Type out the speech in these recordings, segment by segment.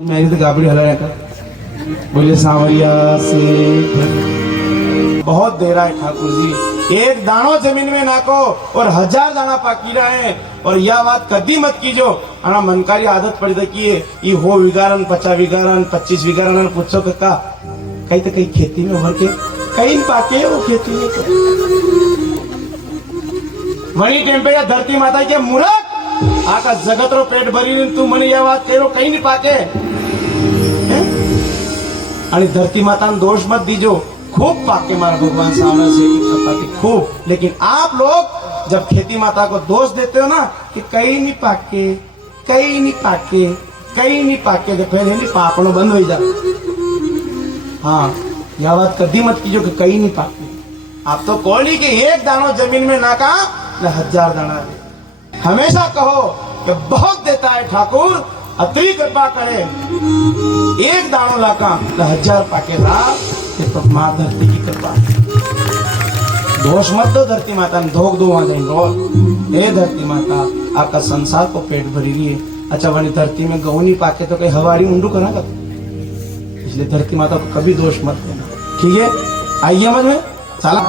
मेरी तो गाबड़ी हला का बोले सांवरिया से बहुत दे रहा है ठाकुर जी, एक दानो जमीन में नाको और 1000 दाना पाकी रहे। और यह बात कभी मत कीजो, आना मनकारी आदत पड़ी थी ये हो विगारन 50 विगारन 25 विगारन पूछो का कहीं तो कहीं खेती में उभर के कहीं पाके वो खेती में वही टेम्पे या धरती माता के मूर्ख आका जगत रो पेट भरी तू मने यह बात कह रो कहीं नहीं पाके। आणि धरती माता दोष मत दीजो, खूब पाके मार भगवान सामने से कृपा की खूब। लेकिन आप लोग जब खेती माता को दोष देते हो ना कि कहीं नहीं पाके कहीं नहीं पाके कहीं नहीं पाके तो फिर नहीं पापनो बंद हो जाए। हाँ यह बात कभी मत कीजिए कि कहीं नहीं पाके। आप तो कोली के एक दानो जमीन में ना का न 1000 दाना दे। हमेशा कहो कि बहुत देता है ठाकुर, अति कृपा करे, एक दानो लाका न 1000 पाके तो माँ धरती की कृपा। दोष मत दो धरती माता ने, धोख दो वहां जाएंगे। हे धरती माता आपका संसार को पेट भरी रही है। अच्छा वाली धरती में गऊ नहीं पाके तो कहीं हवाड़ी मुंडू करा कर, इसलिए धरती माता को कभी दोष मत देना। ठीक है, आइए मन में चला।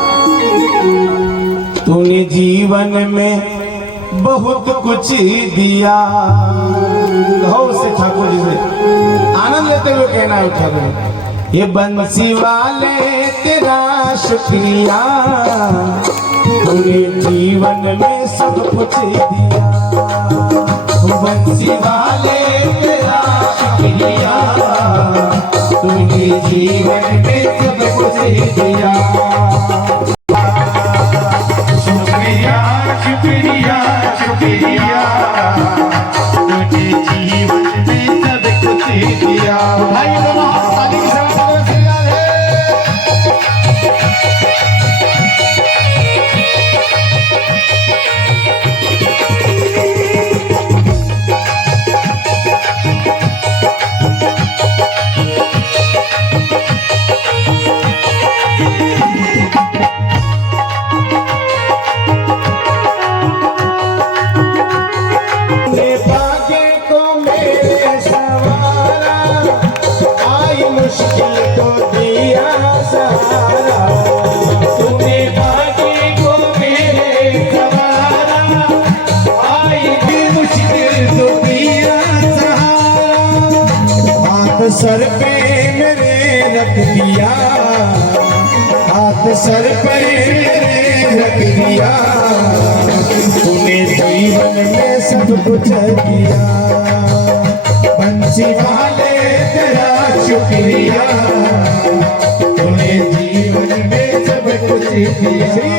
तूने जीवन में बहुत कुछ दिया, कहो से ठाकुर जी से आनंद लेते हुए कहना है ठाकुर, ये बंसी वाले तेरा शुक्रिया, तूने जीवन में सब कुछ दिया। बंसी वाले तेरा शुक्रिया, तूने जीवन में सब कुछ दिया। शुक्रिया शुक्रिया शुक्रिया, तूने जीवन में सब कुछ दिया। भाई दोनों हाथ ताली की सेवा करो, श्रीराम है। सर पे मेरे रख दिया, हाथ सर पे मेरे रख दिया, तूने जीवन में सब कुछ दिया। बंसी वाले तेरा शुक्रिया, तूने जीवन में सब कुछ दिया।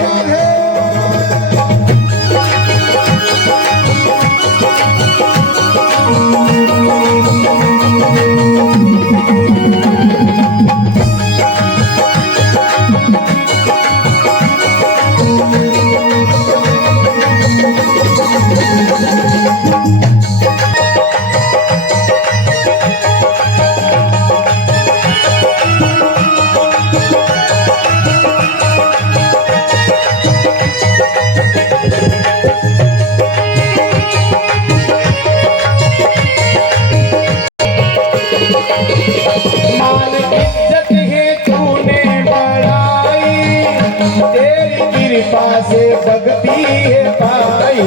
से भक्ति है पाई,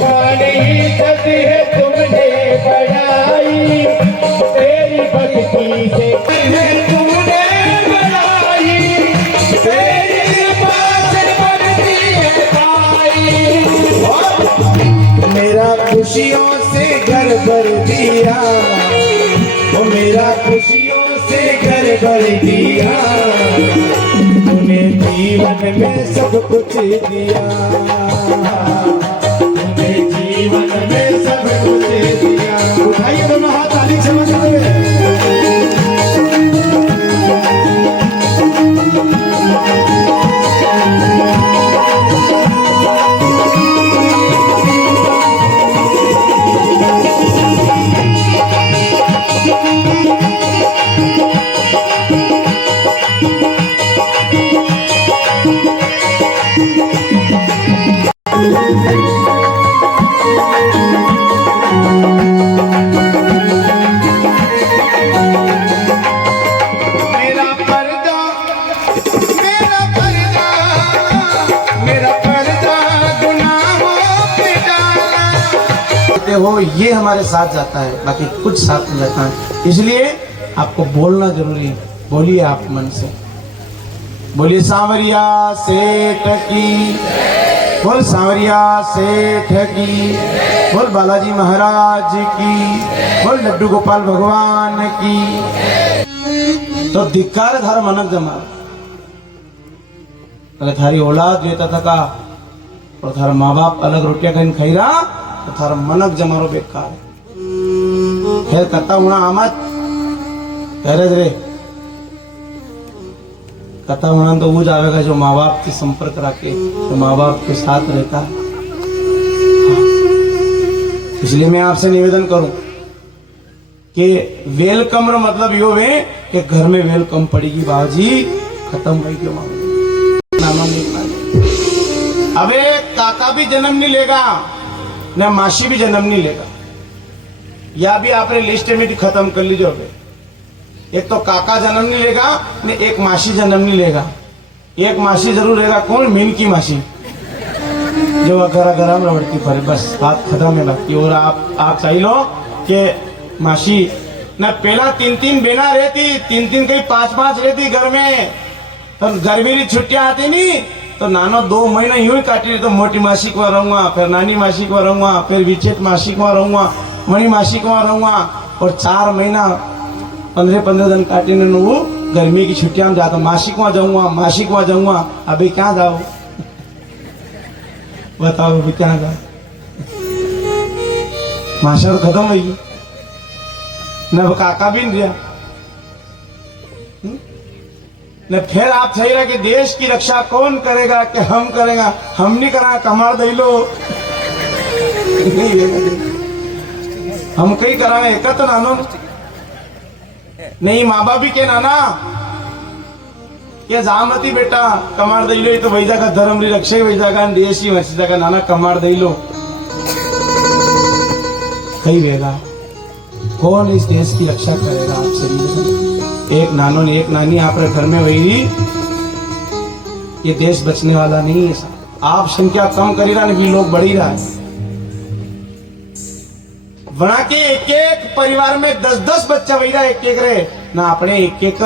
माने इज्जत है तुमने बढ़ाई, तेरी भक्ति से तूने बढ़ाई, तेरी कृपा से भक्ति है पाई। मेरा खुशियों से घर भर दिया, वो मेरा खुशियों से घर भर दिया, तूने जीवन में सब कुछ दिया, तूने जीवन में सब कुछ दिया। उठाइए दोनों हाथ ताली से बजाइए। हो ये हमारे साथ जाता है, बाकी कुछ साथ नहीं जाता है। इसलिए आपको बोलना जरूरी है। बोलिए आप मन से, बोलिए सांवरिया सेठ की, बोल सांवरिया सेठ की, बोल बालाजी महाराज की, बोल लड्डू गोपाल भगवान की। तो धिक्कार थार मनक जमा, अगर थारी औलाद वेता थका और थारा माँ बाप अलग रोटियां खाई खाई रहा तो थारा मनक जमारो बेकार। फिर कथा होना आमत कह रे कथा होना तो वो जाएगा जो माँ बाप के संपर्क रखे, तो माँ बाप के साथ रहता। इसलिए मैं आपसे निवेदन करूं कि वेलकम रो मतलब यो है कि घर में वेलकम पड़ेगी बाजी खत्म हुई क्यों मांगे अबे काका भी जन्म नहीं लेगा न मासी भी जन्म नहीं लेगा, या भी आपने लिस्ट में खत्म कर लीजिए। अबे एक तो काका जन्म नहीं लेगा ने एक मासी जन्म नहीं लेगा। एक मासी जरूर रहेगा, कौन? मीन की मासी जो अगर गरम लड़ती पड़े, बस बात खत्म है बाकी। और आप सही लो कि मासी न पहला 3-3 बेना रहती, 3-3 कहीं 5-5 रहती घर में। तो गर्मी की छुट्टियां आती नहीं तो नानो 2 महीना यूं ही काटी, तो मोटी मासी को रहूंगा, फिर नानी मासी को रहूंगा, फिर विचेत मासी को रहूंगा, मणि मासी को रहूंगा, और 4 महीना 15-15 दिन काटी ने वो गर्मी की छुट्टियां में जाता। मासी को जाऊंगा, मासी को जाऊंगा। अभी क्या जाओ बताओ, अभी क्या जाओ? मासा तो खत्म हो गई न, काका भी नहीं रहा न। फिर आप सही रहे कि देश की रक्षा कौन करेगा? कि हम करेगा? हम नहीं करा, कमार दे लो हम कहीं करा एक तो नानो नहीं, माँ बाप भी के नाना ये जामती बेटा कमार दे लो, तो वैजा का धर्म री रक्षा वैजा का देश ही वैसा का नाना कमार दे लो। कई वेगा कौन इस देश की रक्षा करेगा? आपसे एक नानो ने एक नानी आपके घर में वही, ये देश बचने वाला नहीं है। आप संख्या कम करी रहा भी लोग बढ़ी रहा है। बना के एक परिवार में 10-10 बच्चा वही रहा, एक रहे ना अपने एक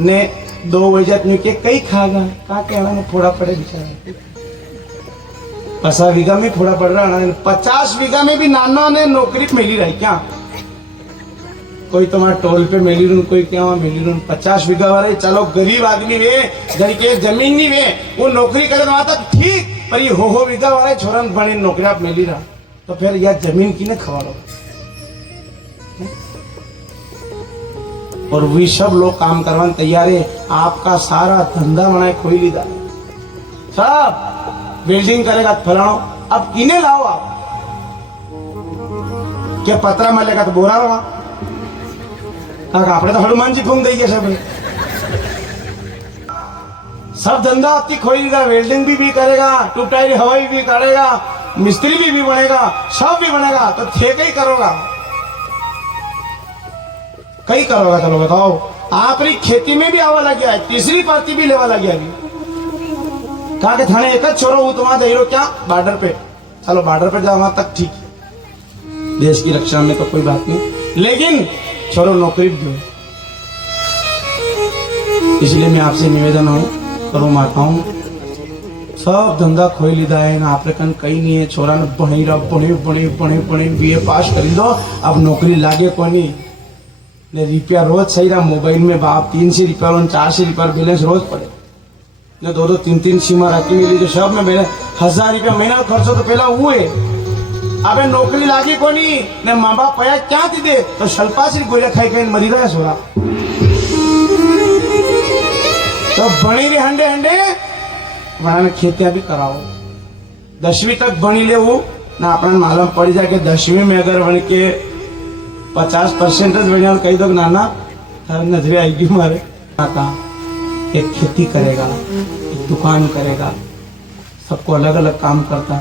ने 2 वजह में के कई खागा का कहना में फोड़ा पड़े बेचारा। 50 बीघा में फोड़ा पड़ रहा है, 50 बीघा में भी नाना ने नौकरी मिली रही क्या? कोई तुम्हारे टोल पे मिली रू, कोई क्या मिली रू। 50 बीघा वाले चलो गरीब आदमी वे घर के जमीन नहीं वे, वो नौकरी करे वहां तक ठीक, पर ये हो बीघा वाले छोरा बने नौकरी आप मिली रहा, तो फिर यह जमीन की न खवाड़ो। और वे सब लोग काम करवाने तैयार है। आपका सारा धंधा बनाए खोई लीधा सब बिल्डिंग करेगा फलानो। अब किने लाओ आप? क्या पत्रा मिलेगा तो बोरा रहा आपने तो हनुमान जी फूंक देंगे सब धंधा आपकी खोई लीधा। वेल्डिंग भी करेगा, टूब टायर हवाई भी करेगा, मिस्त्री भी बनेगा, सब भी बनेगा, तो थे कई करोगा कई करोगा। चलो बताओ, आपरी खेती में भी आवा लग गया है, तीसरी पार्टी भी लेवा लग गया अभी। कहा कि थाने एक छोरो हूं तुम्हारा दे रो क्या बॉर्डर पे, चलो बॉर्डर पे जाओ वहां तक ठीक, देश की रक्षा में तो कोई बात नहीं, लेकिन छोरो नौकरी भी दो। इसलिए मैं आपसे निवेदन हूं करो माताओं, सब धंधा खोई लीधा है ना, आपने कन कहीं नहीं है। छोरा ने बने बीए पास कर दो, अब नौकरी लागे को नहीं ने रुपया रोज सही रहा मोबाइल में बाप 300 रुपया 400 रुपया बैलेंस रोज पड़े ने 2-2 3-3 सीमा रखी मिली जो सब में मेरे 1000 रुपया महीना खर्चो तो पहला हुए। अबे नौकरी लागी को नहीं ने माँ बाप पया क्या थी दे तो शल्पा से गोलियां खाई खाई मरी रहा है सोरा। तो बनी रही हंडे बनाने खेतियां भी कराओ, 10वीं तक बनी ले वो ना अपना मालूम पड़ जाए कि 10वीं में अगर बन के 50% बढ़िया कही दो नाना थारी नजरे आएगी मारे। का एक खेती करेगा, एक दुकान करेगा, सबको अलग अलग काम करता।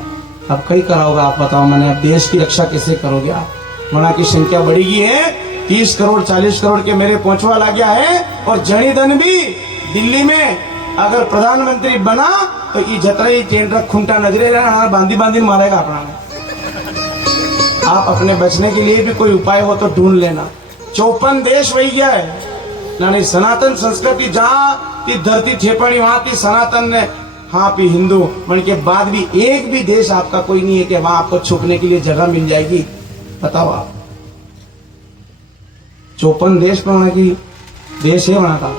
अब कई कराओगे आप बताओ मैंने, अब देश की रक्षा कैसे करोगे आप? वहां की संख्या बढ़ेगी है, 30 करोड़ 40 करोड़ के मेरे पहुंचवा लग गया है। और जनीधन भी दिल्ली में अगर प्रधानमंत्री बना तो ये जतरा ही चेन रख खुंटा नजरे बांधी मारेगा अपना। आप अपने बचने के लिए भी कोई उपाय हो तो ढूंढ लेना। 54 देश वही गया है ना, नहीं सनातन संस्कृति जहाँ की धरती ठेपड़ी वहां की सनातन ने, हाँ भी हिंदू मन के बाद भी एक भी देश आपका कोई नहीं है कि वहां आपको छुपने के लिए जगह मिल जाएगी। बताओ आप, 54 देश में की देश है वहां का,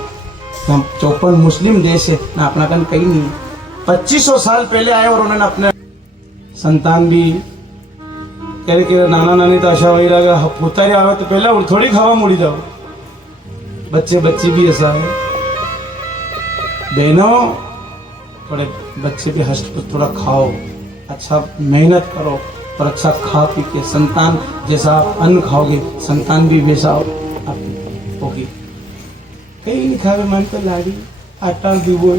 54 मुस्लिम देश है ना, अपना कन कहीं नहीं है। 2500 साल पहले आए और उन्होंने अपने संतान भी कह नाना नानी तो अशा वही रहा पुतारी आवे तो पहले थोड़ी खावा मुड़ी जाओ, बच्चे बच्ची भी ऐसा है। बहनों थोड़े बच्चे भी हष्ट थोड़ा खाओ, अच्छा मेहनत करो और अच्छा खा पी के संतान जैसा आप अन्न खाओगे संतान भी वैसा होगी। कहीं नहीं खावे मन पे लाड़ी आटा डूबो,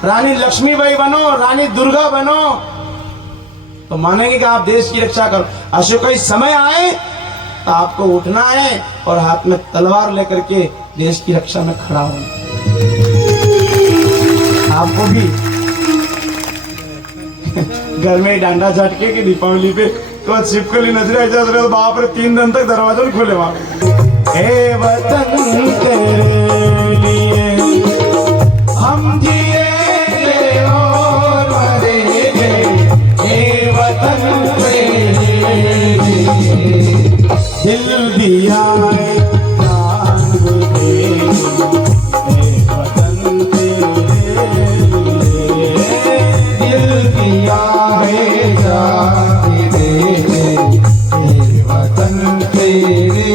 रानी लक्ष्मीबाई बनो, रानी दुर्गा बनो तो मानेंगे कि आप देश की रक्षा करो। अशोक कोई समय आए तो आपको उठना है और हाथ में तलवार लेकर के देश की रक्षा में खड़ा होना। आपको भी घर में डांडा झटके की दीपावली पे तो छिपकली नजरे तो बाप रे 3 दिन तक दरवाजा नहीं खोले वहां। हे वतन तेरे लिए हम जिए और मरेंगे, हे वतन तेरे लिए दिल दिया है जान दे, हे वतन तेरे लिए दिल दिया है जान दे, हे वतन तेरे।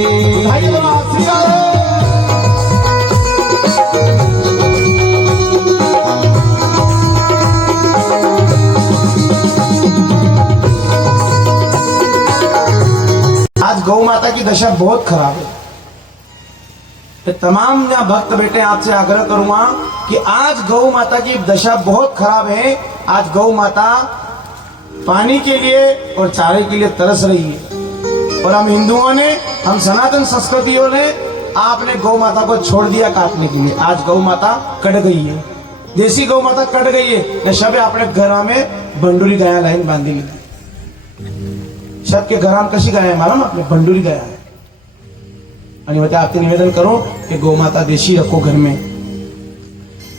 आज गौ माता की दशा बहुत खराब है। तो तमाम यहाँ भक्त बेटे आपसे आग्रह करूंगा कि आज गौ माता की दशा बहुत खराब है। आज गौ माता पानी के लिए और चारे के लिए तरस रही है और हम हिंदुओं ने, हम सनातन संस्कृतियों ने आपने गौ माता को छोड़ दिया काटने के लिए। आज गौ माता कट गई है, देसी गौ माता कट गई है। न शबे अपने घर में बंडूरी गाया लाइन बांधी ली, सबके घरात कशी गाय आहे मालूम आपने, बंडूरी गाय आहे। आणि मैं आपसे निवेदन करूं कि गौ माता देशी रखो घर में।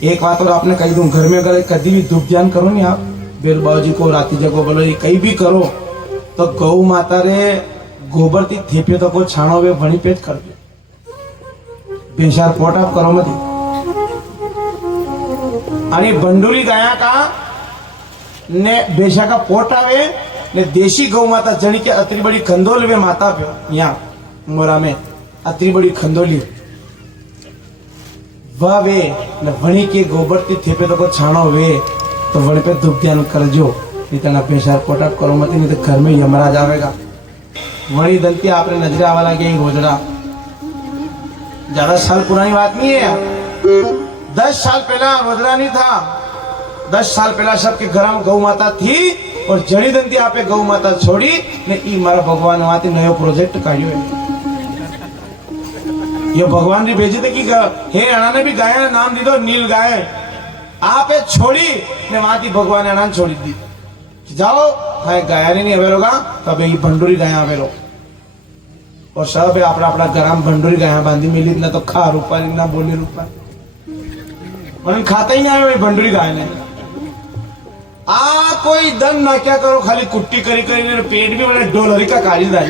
एक बात और आपने कही दूं, घर में अगर कभी भी धूप ध्यान करो नहीं आप बेल बाबूजी को राती जगो बोलो ये कहीं भी करो तो गौ माता रे गोबर थी थेपे तो को छाणो वे भणी पेट कर दो, बेशार पोट आप करो मत। आणि बंडूरी गाया का ने बेशा का पोट आवे ने देशी गौ माता जनी के अतरी बड़ी खंदोल वे माता पे यहाँ मोरा में अतरी बड़ी खंदोली वह वे न वणी के गोबर थी थेपे तो को छाणो वे तो वणी पे धूप ध्यान करजो, नहीं तो ना पेशाब पोटाप करो मत, नहीं तो घर में यमराज आवेगा। वणी दलती आपने नजरे आवा लगे रोजड़ा, ज्यादा साल पुरानी बात नहीं है। 10 साल पहला रोजड़ा नहीं था, 10 साल पहला सबके घर में गौ माता थी और जड़ी दंती आपे गौ माता छोड़ी ने ई मारा भगवान वहां नयो प्रोजेक्ट काढ्यो है। ये भगवान री भेजी थे कि हे अणा ने भी गाय ना नाम दीधो नील गाय, आपे छोड़ी ने वहां थी भगवान अणा छोड़ी दी। जाओ हाय गाय नहीं आवेलोगा तब ये भंडूरी गाय आवेलो और सब अपना अपना गरम भंडूरी गाय बांधी मिली ना तो खा रूपा ना बोली रूपा और खाता ही नहीं आवे भंडूरी गाय ने। आ कोई दन ना क्या करो खाली कुट्टी करी करी पेट भी बड़े डोलरी का काली दाई